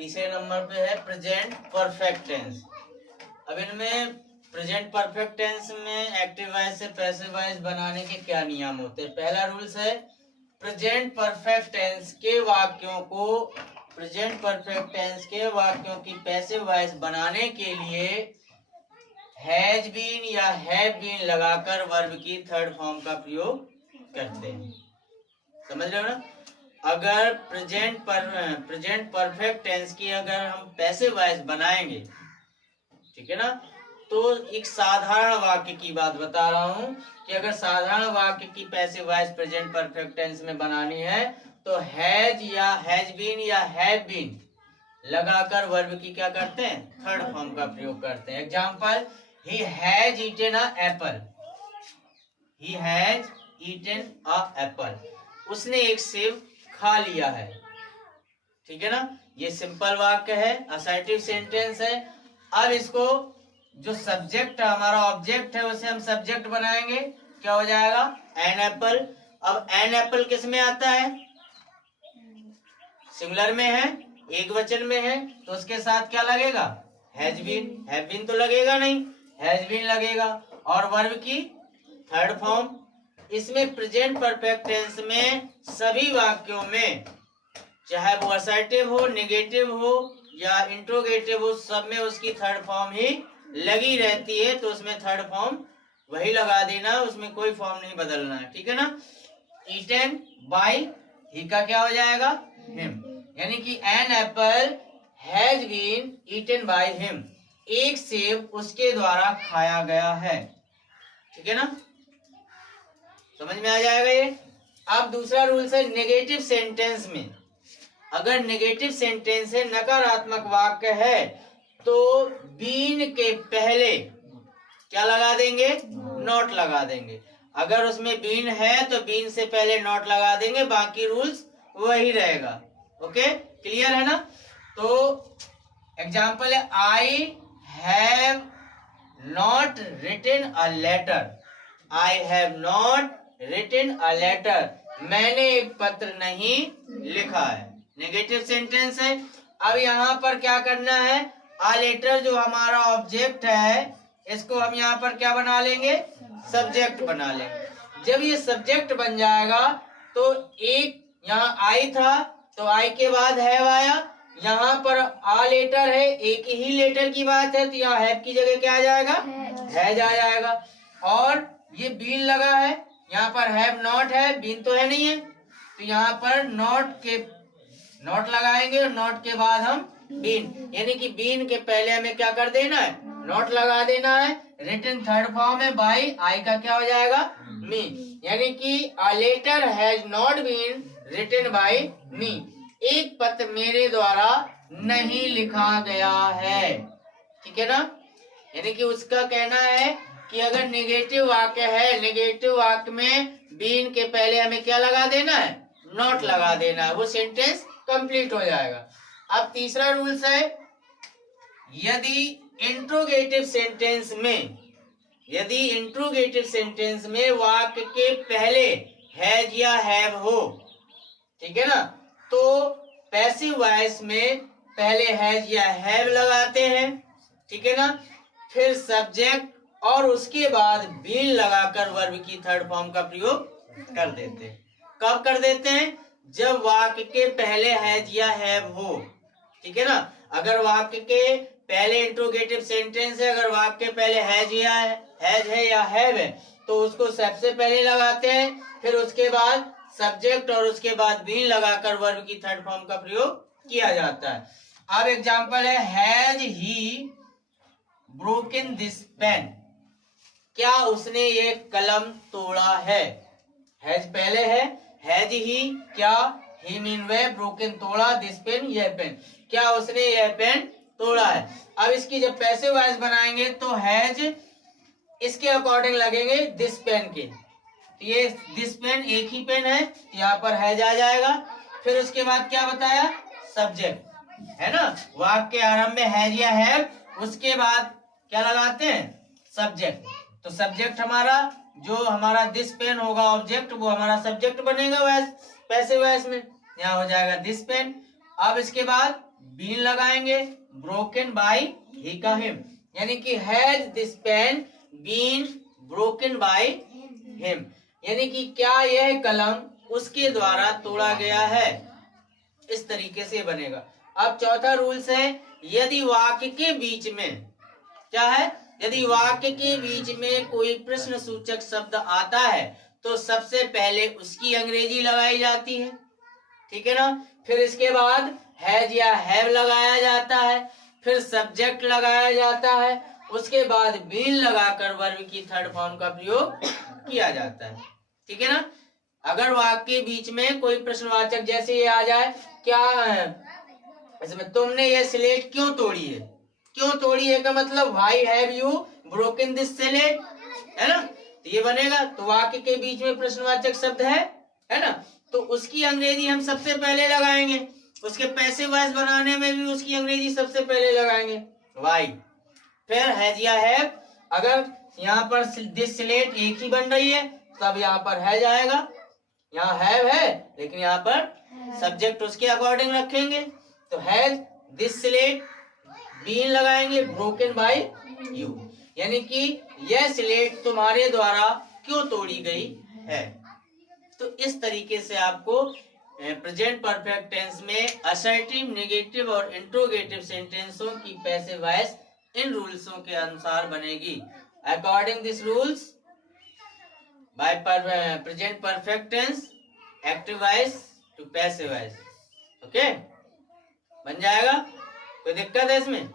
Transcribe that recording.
तीसरे नंबर पे है प्रेजेंट परफेक्ट टेंस। अब इनमें प्रेजेंट परफेक्ट टेंस में एक्टिव वॉइस से पैसिव वॉइस बनाने के क्या नियम होते हैं। पहला रूल्स है प्रेजेंट परफेक्ट टेंस के वाक्यों की पैसिव वॉइस बनाने के लिए हैज बीन या हैव बीन लगाकर वर्ब की थर्ड फॉर्म का प्रयोग करते हैं। समझ रहे हो ना। अगर प्रेजेंट परफेक्ट टेंस की अगर हम पैसिव वॉइस बनाएंगे, ठीक है ना, तो एक साधारण वाक्य की बात बता रहा हूं कि अगर साधारण वाक्य की passive voice present perfect tense में बनानी है तो हैज या हैज बीन या हैव बीन लगाकर वर्ब की क्या करते हैं, थर्ड फॉर्म का प्रयोग करते हैं। Example, he has eaten a Apple. He has eaten a Apple, उसने एक सेब खा लिया है। ठीक है ना, ये सिंपल वाक्य है, असर्टिव सेंटेंस है। अब इसको जो सब्जेक्ट हमारा ऑब्जेक्ट है उसे हम सब्जेक्ट बनाएंगे, क्या हो जाएगा, एन एप्पल। अब एन एप्पल किस में आता है, सिंगुलर में है, एक वचन में है, तो उसके साथ क्या लगेगा, हैज बीन। हैव बीन तो लगेगा नहीं, हैज बीन लगेगा। और वर्ब की थर्ड फॉर्म। इसमें प्रेजेंट परफेक्ट टेंस में सभी वाक्यों में, चाहे वो असर्टिव हो, नेगेटिव हो या इंट्रोगेटिव हो, सब में उसकी थर्ड फॉर्म ही लगी रहती है। तो उसमें थर्ड फॉर्म वही लगा देना, उसमें कोई फॉर्म नहीं बदलना है। ठीक है ना। ईटन बाय, ही का क्या हो जाएगा, हिम। यानी कि an apple has been eaten by him, एक सेब उसके द्वारा खाया गया है। ठीक है ना, समझ में आ जाएगा ये। अब दूसरा रूल है नेगेटिव सेंटेंस में, अगर नेगेटिव सेंटेंस है, नकारात्मक वाक्य है, तो बीन के पहले क्या लगा देंगे, नॉट लगा देंगे। अगर उसमें बीन है तो बीन से पहले नॉट लगा देंगे, बाकी रूल्स वही रहेगा। ओके, क्लियर है ना। तो एग्जाम्पल है, I have not written a letter. I have not written a letter, मैंने एक पत्र नहीं लिखा है। नेगेटिव सेंटेंस है। अब यहाँ पर क्या करना है, आ लेटर जो हमारा ऑब्जेक्ट है, इसको हम यहाँ पर क्या बना लेंगे, सब्जेक्ट बना लेंगे। जब ये सब्जेक्ट बन जाएगा तो एक यहाँ आई था तो आई के बाद हैव आया, यहाँ पर आ लेटर है, एक ही लेटर की बात है, तो यहाँ हैव की जगह क्या आ जाएगा, हैज आ जाएगा। और ये बीन लगा है, यहाँ पर हैव नॉट है, बीन तो है नहीं है, तो यहाँ पर नॉट लगाएंगे और नॉट के बाद हम बीन, यानी कि बीन के पहले हमें क्या कर देना है, नॉट लगा देना है। रिटन थर्ड फॉर्म है बाई, आई का क्या हो जाएगा, मी। यानी कि a letter has not been written by me, एक पत्र मेरे द्वारा नहीं लिखा गया है। ठीक है ना। यानी कि उसका कहना है कि अगर नेगेटिव वाक्य है, नेगेटिव वाक्य में बीन के पहले हमें क्या लगा देना है, नॉट लगा देना है, वो सेंटेंस कंप्लीट हो जाएगा। अब तीसरा रूल्स है, यदि इंट्रोगेटिव सेंटेंस में वाक्य के पहले हैज या हैव हो, ठीक है ना, तो पैसिव वॉइस में पहले हैज या हैव लगाते हैं। ठीक है ना, फिर सब्जेक्ट और उसके बाद बीन लगाकर वर्ब की थर्ड फॉर्म का प्रयोग कर देते हैं। कब कर देते हैं, जब वाक्य के पहले हैज या हैव हो। ठीक है ना, अगर वाक्य के पहले इंट्रोगेटिव सेंटेंस है, अगर वाक्य के पहले हैज है या हैव है, तो उसको सबसे पहले लगाते हैं, फिर उसके बाद सब्जेक्ट और उसके बाद बीन लगाकर वर्ब की थर्ड फॉर्म का प्रयोग किया जाता है। अब एग्जांपल है, has he broken this pen, क्या उसने ये कलम तोड़ा है। हैज पहले है, हैज ही, क्या, ही मीन वे, ब्रोकन तोड़ा, दिस पेन यह पेन, क्या उसने यह पेन तोड़ा है। अब इसकी जब पैसिव वॉइस बनाएंगे तो हैज इसके अकॉर्डिंग लगेंगे दिस पेन के, तो ये दिस पेन एक ही पेन है, यहाँ पर हैज आ जाएगा। फिर उसके बाद क्या बताया, सब्जेक्ट है ना, वाक्य के आरंभ में हैज या हैव, उसके बाद क्या लगाते हैं, सब्जेक्ट। तो सब्जेक्ट हमारा जो हमारा दिस पेन होगा ऑब्जेक्ट, वो हमारा सब्जेक्ट बनेगा वैस पैसिव वॉइस में, यहाँ हो जाएगा दिस पेन। अब इसके बाद बीन लगाएंगे, ब्रोकन बाय ही का हिम, यानी कि has this pen been broken by him, यानी कि क्या यह कलम उसके द्वारा तोड़ा गया है। इस तरीके से बनेगा। अब चौथा रूल्स है, यदि वाक्य के बीच में क्या है, यदि वाक्य के बीच में कोई प्रश्न सूचक शब्द आता है तो सबसे पहले उसकी अंग्रेजी लगाई जाती है, ठीक है ना। फिर इसके बाद हैज या हैव लगाया जाता है, फिर सब्जेक्ट लगाया जाता है, उसके बाद बीन लगाकर वर्ब की थर्ड फॉर्म का प्रयोग किया जाता है, ठीक है ना। अगर वाक्य के बीच में कोई प्रश्नवाचक जैसे ये आ जाए, क्या इसमें तुमने ये स्लेट क्यों तोड़ी है, क्यों तोड़ी है का मतलब why have you broken this slate, है ना। तो ये बनेगा, तो वाक्य के बीच में प्रश्नवाचक शब्द है ना, तो उसकी अंग्रेजी हम सबसे पहले लगाएंगे, उसके पैसिव वॉइस बनाने में भी उसकी अंग्रेजी सबसे पहले लगाएंगे व्हाई। फिर हैज या हैव, अगर यहाँ पर दिस स्लेट एक ही बन रही है तब यहाँ पर हैज आएगा, यहाँ हैव है लेकिन यहाँ पर सब्जेक्ट उसके अकॉर्डिंग रखेंगे, तो हैज दिस स्लेट बीन लगाएंगे ब्रोकन बाय यू, यानी कि यह स्लेट तुम्हारे द्वारा क्यों तोड़ी गई है। तो इस तरीके से आपको प्रेजेंट परफेक्ट टेंस में असर्टिव, नेगेटिव और इंट्रोगेटिव सेंटेंसों की पैसिव वॉइस इन रूल्सों के अनुसार बनेगी। According this rules by present perfect tense active voice to passive voice, okay, बन जाएगा। कोई दिक्कत है इसमें?